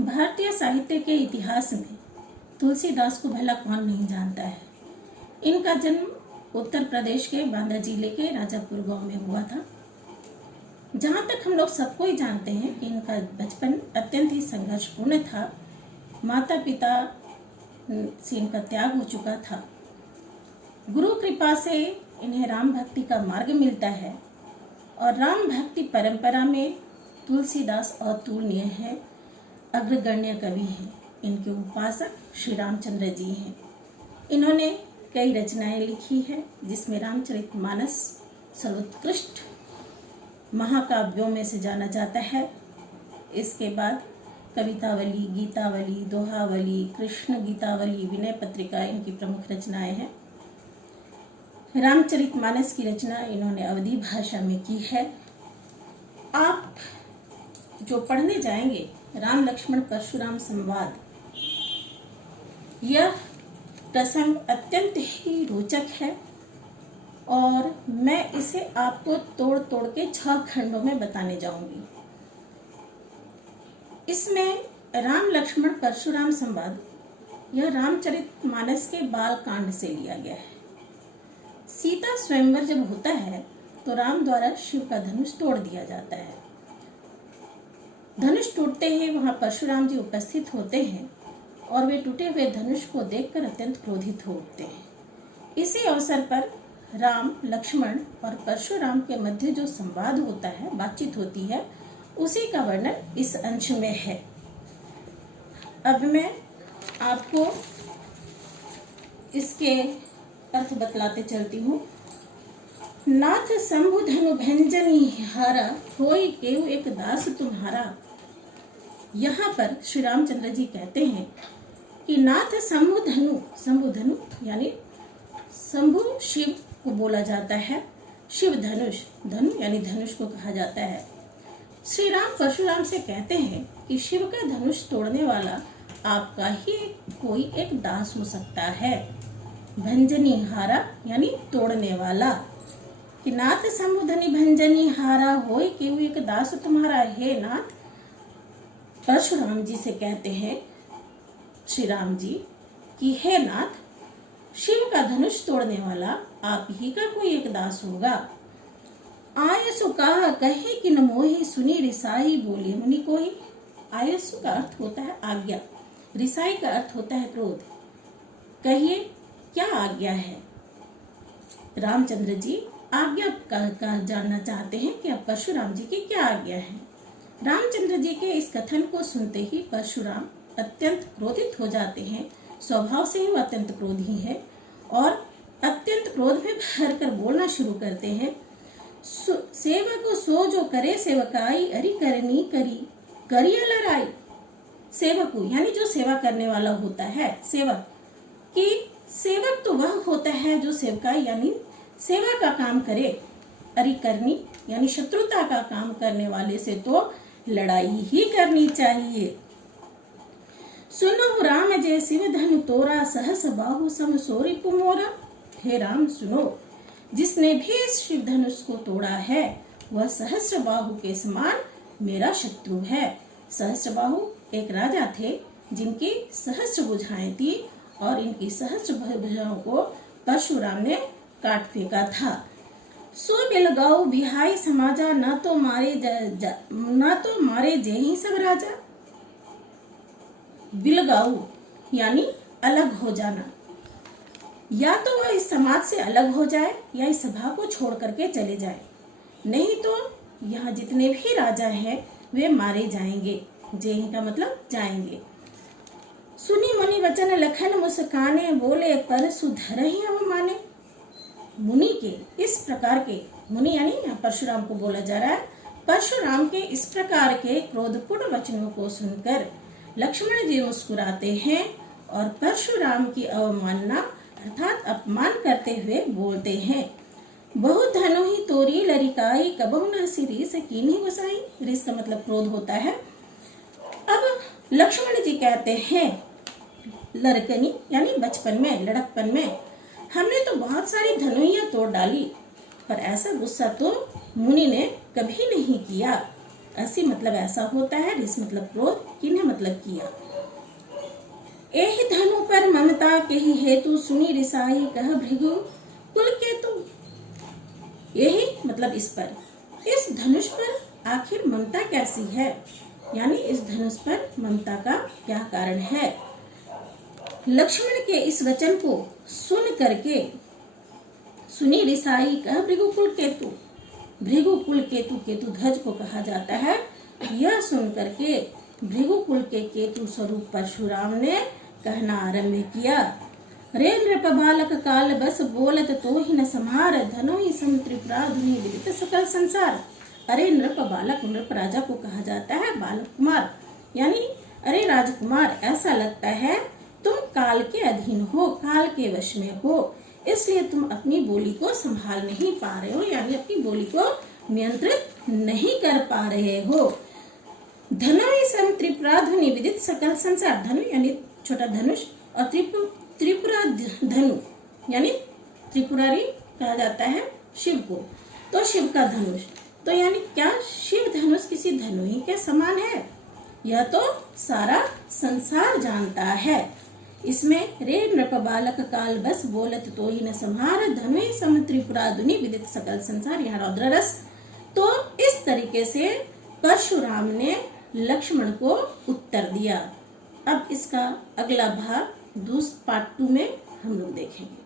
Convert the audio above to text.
भारतीय साहित्य के इतिहास में तुलसीदास को भला कौन नहीं जानता है। इनका जन्म उत्तर प्रदेश के बांदा जिले के राजापुर गांव में हुआ था। जहाँ तक हम लोग सबको ही जानते हैं कि इनका बचपन अत्यंत ही संघर्षपूर्ण था। माता पिता से इनका त्याग हो चुका था। गुरु कृपा से इन्हें राम भक्ति का मार्ग मिलता है और राम भक्ति परंपरा में तुलसीदास अतुलनीय है, अग्रगण्य कवि हैं। इनके उपासक श्री रामचंद्र जी हैं। इन्होंने कई रचनाएं लिखी है, जिसमें रामचरितमानस सर्वोत्कृष्ट महाकाव्यों में से जाना जाता है। इसके बाद कवितावली, गीतावली, दोहावली, कृष्ण गीतावली, विनय पत्रिका इनकी प्रमुख रचनाएं हैं। रामचरितमानस की रचना इन्होंने अवधी भाषा में की है। आप जो पढ़ने जाएंगे राम लक्ष्मण परशुराम संवाद, यह प्रसंग अत्यंत ही रोचक है और मैं इसे आपको तोड़ तोड़ के 6 खंडों में बताने जाऊंगी। इसमें राम लक्ष्मण परशुराम संवाद यह रामचरितमानस के बाल कांड से लिया गया है। सीता स्वयंवर जब होता है तो राम द्वारा शिव का धनुष तोड़ दिया जाता है। धनुष टूटते ही वहां परशुराम जी उपस्थित होते हैं और वे टूटे हुए धनुष को देखकर अत्यंत क्रोधित हो उठते हैं। इसी अवसर पर राम, लक्ष्मण और परशुराम के मध्य जो संवाद होता है, बातचीत होती है, उसी का वर्णन इस अंश में है। अब मैं आपको इसके अर्थ बतलाते चलती हूँ। नाथ शंभु धनु भंजनी हारा, होई केहू एक दास तुम्हारा। यहाँ पर श्री रामचंद्र जी कहते हैं कि नाथ शंभु धनु यानी शंभु शिव को बोला जाता है। शिव धनुष, धनु यानी धनुष को कहा जाता है। श्री राम परशुराम से कहते हैं कि शिव का धनुष तोड़ने वाला आपका ही कोई एक दास हो सकता है। भंजनी हारा यानी तोड़ने वाला। कि नाथ शंभु धनि भंजनी हारा, होय केहू एक दास तुम्हारा। हे नाथ, परशुराम जी से कहते हैं श्री राम जी कि हे नाथ, शिव का धनुष तोड़ने वाला आप ही का कोई एक दास होगा। आयसु कहा कहे कि न मोहि, सुनी रिसाई बोले मुनि कोई। आयसु का अर्थ होता है आज्ञा, रिसाई का अर्थ होता है क्रोध। कहिए क्या आज्ञा है। रामचंद्र जी आज्ञा का जानना चाहते हैं कि अब परशुराम जी की क्या आज्ञा है। रामचंद्र जी के इस कथन को सुनते ही परशुराम अत्यंत क्रोधित हो जाते हैं। स्वभाव से ही वो अत्यंत क्रोधी है और अत्यंत क्रोध में भर कर बोलना शुरू करते हैं। सेवक सो जो करे सेवकाई, अरि करनी करी करिया लड़ाई। सेवक यानी जो सेवा करने वाला होता है, सेवक कि सेवक तो वह होता है जो सेवकाई यानी सेवा का काम करे। अरि करनी यानी शत्रुता का काम करने वाले से तो लड़ाई ही करनी चाहिए। सुनो राम जय शिव धनु तोरा, सहस बाहु सम सोरी पुमोरा। हे राम सुनो, जिसने भी इस शिव धनुष को तोड़ा है वह सहस्र बाहु के समान मेरा शत्रु है। सहस्र बाहु एक राजा थे जिनकी सहस्र भुजाएं थी और इनकी सहस्र भुजाओं को परशुराम ने काट फेंका था। सो बिलगाओ बिहाई समाजा, ना तो मारे जय ही सब राजा। बिलगाऊ यानी अलग हो जाना, या तो वह इस समाज से अलग हो जाए या इस सभा को छोड़ करके चले जाए, नहीं तो यहाँ जितने भी राजा हैं वे मारे जाएंगे। जय का मतलब जाएंगे। सुनी मुनि वचन लखन मुस्काने, बोले पर सुधर ही हम माने। मुनि के इस प्रकार के, मुनि यानी परशुराम को बोला जा रहा है, परशुराम के इस प्रकार के क्रोधपूर्ण वचनों को सुनकर लक्ष्मण जी मुस्कुराते हैं और परशुराम की अवमानना अर्थात अपमान करते हुए बोलते हैं। बहुत धनु ही तोरी लरिकाई, कबहु न सिरी से कीन्ही गुसाई। रिस का मतलब क्रोध होता है। अब लक्ष्मण जी कहते हैं लड़कनी यानी बचपन में, लड़कपन में हमने तो बहुत सारी धनुइयां तोड़ डाली, पर ऐसा गुस्सा तो मुनि ने कभी नहीं किया। असी मतलब ऐसा होता है, रिस मतलब क्रोध, किन्ह मतलब किया। एहि धनु पर ममता के ही हेतु सुनी रिसाई कह भृगु कुल केतु। यही मतलब इस पर, इस धनुष पर आखिर ममता कैसी है, यानी इस धनुष पर ममता का क्या कारण है। लक्ष्मण के इस वचन को सुन करके सुनी रिसाई कह भृगुकुल केतु, भृगुकुल केतु, केतु ध्वज को कहा जाता है। यह सुन करके भृगुकुल के केतु स्वरूप परशुराम ने कहना आरंभ किया। रे नृप बालक काल बस बोलत तो ही न समार, धनो ही सम त्रिपुरा धुनि विदित सकल संसार। अरे नृप बालक, नृप राजा को कहा जाता है बालक कुमार, यानी अरे राजकुमार, ऐसा लगता है तुम काल के अधीन हो, काल के वश में हो, इसलिए तुम अपनी बोली को संभाल नहीं पा रहे हो, यानी अपनी बोली को नियंत्रित नहीं कर पा रहे हो। धनो ही सम त्रिपुरा धुनि विदित सकल संसार, धनु यानी छोटा धनुष, और त्रिपुरा धनु यानी त्रिपुरारी कहा जाता है शिव को, तो शिव का धनुष, तो यानी क्या शिव धनुष किसी धनु ही के समान है, यह तो सारा संसार जानता है। इसमें रे नृप बालक काल बस बोलत तो ही न संहार, धनु सम त्रिपुरा धुनि विदित सकल संसार, यहाँ रौद्र रस। तो इस तरीके से परशुराम ने लक्ष्मण को उत्तर दिया। अब इसका अगला भाग पार्ट 2 में हम लोग देखेंगे।